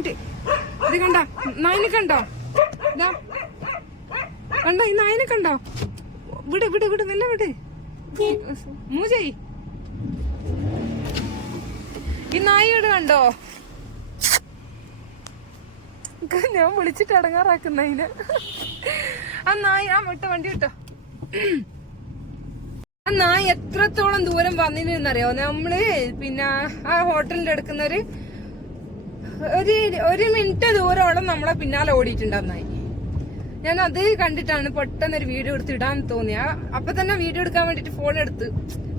Minute. ഇത് കണ്ടോ, നായിനെ കണ്ടോ? ഇതാ കണ്ടോ, ഈ നായിനെ കണ്ടോ? വിട് വിട് വിട്, മെല്ലെ വിട്. മൂജയ്, ഈ നായിയോട് കണ്ടോ? ഞാൻ വിളിച്ചിട്ട് അടങ്ങാറാക്കുന്നതിന്. ആ നായി, ആ വിട്ടോ, വണ്ടി വിട്ടോ. ആ നായി എത്രത്തോളം ദൂരം വന്നിരുന്നറിയോ? നമ്മള് പിന്നെ ആ ഹോട്ടലിന്റെ അടുക്കുന്ന ഒരു മിനിറ്റ് ദൂരോളം നമ്മളെ പിന്നാലെ ഓടിയിട്ടുണ്ട് ആ നായി. ഞാൻ അത് കണ്ടിട്ടാണ് പെട്ടെന്നൊരു വീഡിയോ എടുത്ത് ഇടാൻ തോന്നിയ. അപ്പൊ തന്നെ വീഡിയോ എടുക്കാൻ വേണ്ടിട്ട് ഫോൺ എടുത്ത്,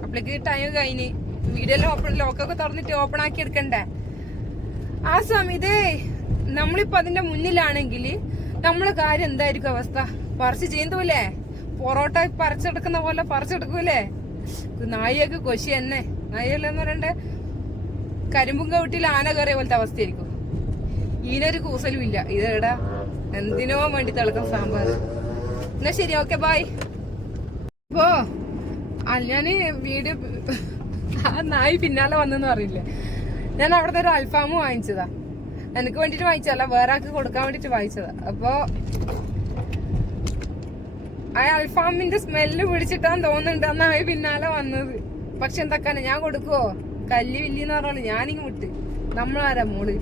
അപ്പോഴേക്ക് ടൈം കഴിഞ്ഞ്. വീഡിയോ എല്ലാം ലോക്കൊക്കെ തുറന്നിട്ട് ഓപ്പൺ ആക്കി എടുക്കണ്ടേ. ആ സമയത്ത് നമ്മളിപ്പോ അതിന്റെ മുന്നിലാണെങ്കിൽ നമ്മളെ കാര്യം എന്തായിരിക്കും അവസ്ഥ? പറിച്ച് ചെയ്യുന്നൂലേ, പൊറോട്ട പറിച്ചെടുക്കുന്ന പോലെ പറിച്ചെടുക്കൂലേ? നായിയൊക്കെ കൊശി തന്നെ. നായല്ലെന്ന് പറയണ്ടേ, കരിമ്പും കവിട്ടിൽ ആന കയറിയ പോലത്തെ അവസ്ഥയായിരിക്കും. ഈനൊരു കൂസലും ഇല്ല. ഇതെടാ എന്തിനോ വേണ്ടി തിളക്കം സാമ്പാർ. എന്നാ ശരി, ഓക്കെ ബൈ. ഇപ്പോ ഞാന് വീഡിയോ ആ നായി പിന്നാലെ വന്നെന്ന് പറയില്ലേ, ഞാൻ അവിടുത്തെ ഒരു അൽഫാമും വാങ്ങിച്ചതാ. എനിക്ക് വേണ്ടിട്ട് വാങ്ങിച്ചല്ല, വേറെ ആൾക്ക് കൊടുക്കാൻ വേണ്ടിട്ട് വാങ്ങിച്ചതാ. അപ്പൊ ആ അൽഫാമിന്റെ സ്മെല്ല് പിടിച്ചിട്ടാന്ന് തോന്നുന്നുണ്ട് ആ നായി പിന്നാലെ വന്നത്. പക്ഷെ എന്താക്കാനെ, ഞാൻ കൊടുക്കുവോ? കല്ല് വില്ലിന്ന് പറഞ്ഞോളൂ ഞാനിങ്ങ് വിട്ട്. നമ്മളാരാ മോള്?